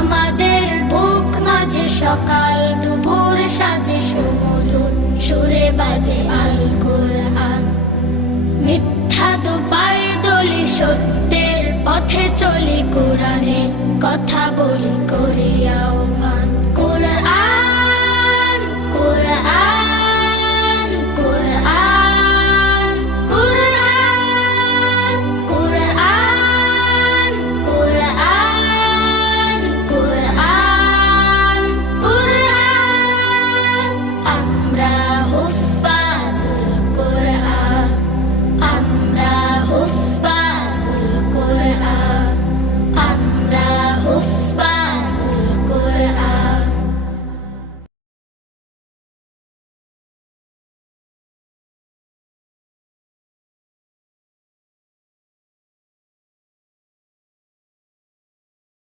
আমাদের বুক মাঝে সকাল দুপুর সাজে সুমধুর সুরে বাজে আল কোরআন। মিথ্যা তো পায়ে দলি, সত্যের পথে চলি কোরআনের